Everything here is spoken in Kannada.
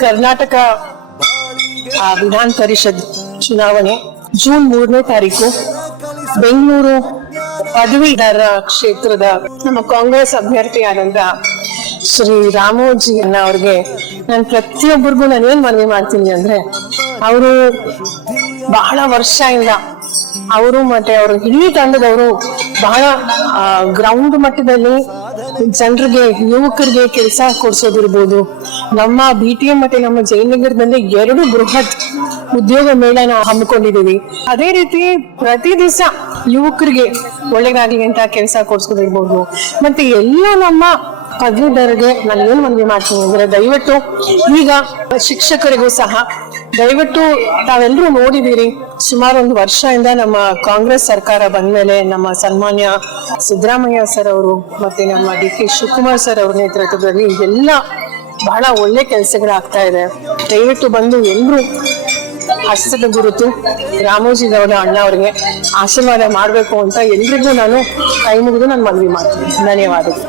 ಕರ್ನಾಟಕ ವಿಧಾನ ಪರಿಷತ್ ಚುನಾವಣೆ ಜೂನ್ ಮೂರನೇ ತಾರೀಕು. ಬೆಂಗಳೂರು ಪದವೀಧರ ಕ್ಷೇತ್ರದ ನಮ್ಮ ಕಾಂಗ್ರೆಸ್ ಅಭ್ಯರ್ಥಿಯಾದಂತ ಶ್ರೀ ರಾಮೋಜಿ ಅನ್ನ ಅವ್ರಿಗೆ ನಾನು ಪ್ರತಿಯೊಬ್ಬರಿಗೂ ನಾನು ಏನ್ ಮನವಿ ಮಾಡ್ತೀನಿ ಅಂದ್ರೆ, ಅವರು ಬಹಳ ವರ್ಷ ಇಲ್ಲ ಅವರು ಮತ್ತೆ ಅವ್ರ ಇಡೀ ತಂಡದವರು ಬಹಳ ಗ್ರೌಂಡ್ ಮಟ್ಟದಲ್ಲಿ ಜನರಿಗೆ, ಯುವಕರಿಗೆ ಕೆಲಸ ಕೊಡಿಸೋದಿರ್ಬೋದು. ನಮ್ಮ ಬಿ ಟಿ ಎಂ ಮತ್ತೆ ನಮ್ಮ ಜಯನಗರದಲ್ಲಿ ಎರಡು ಬೃಹತ್ ಉದ್ಯೋಗ ಮೇಳನ ಹಮ್ಮಿಕೊಂಡಿದ್ದೀವಿ. ಅದೇ ರೀತಿ ಪ್ರತಿ ದಿವಸ ಯುವಕರಿಗೆ ಒಳ್ಳೇದಾಗ್ಲಿ ಅಂತ ಕೆಲಸ ಕೊಡಿಸೋದಿರ್ಬೋದು. ಮತ್ತೆ ಎಲ್ಲ ನಮ್ಮ ಪದವೀಧರಿಗೆ ನಾನು ಏನು ಮನವಿ ಮಾಡ್ತೀನಿ ಅಂದ್ರೆ ದಯವಿಟ್ಟು ಈಗ ಶಿಕ್ಷಕರಿಗೂ ಸಹ ದಯವಿಟ್ಟು ತಾವೆಲ್ಲರೂ ನೋಡಿದ್ದೀರಿ ಸುಮಾರು ಒಂದು ವರ್ಷದಿಂದ ನಮ್ಮ ಕಾಂಗ್ರೆಸ್ ಸರ್ಕಾರ ಬಂದ್ಮೇಲೆ ನಮ್ಮ ಸನ್ಮಾನ್ಯ ಸಿದ್ದರಾಮಯ್ಯ ಸರ್ ಅವರು ಮತ್ತೆ ನಮ್ಮ ಡಿ ಕೆ ಶಿವಕುಮಾರ್ ಸರ್ ಅವ್ರ ನೇತೃತ್ವದಲ್ಲಿ ಎಲ್ಲ ಬಹಳ ಒಳ್ಳೆ ಕೆಲಸಗಳಾಗ್ತಾ ಇದೆ. ದಯವಿಟ್ಟು ಬಂದು ಎಲ್ಲರೂ ಹಸ್ತದ ಗುರುತು ರಾಮೋಜಿ ಗೌಡ ಅಣ್ಣ ಅವ್ರಿಗೆ ಆಶೀರ್ವಾದ ಮಾಡಬೇಕು ಅಂತ ಎಲ್ರಿಗೂ ನಾನು ಕೈ ಮುಗಿದು ನಾನು ಮನವಿ ಮಾಡ್ತೀನಿ. ಧನ್ಯವಾದಗಳು.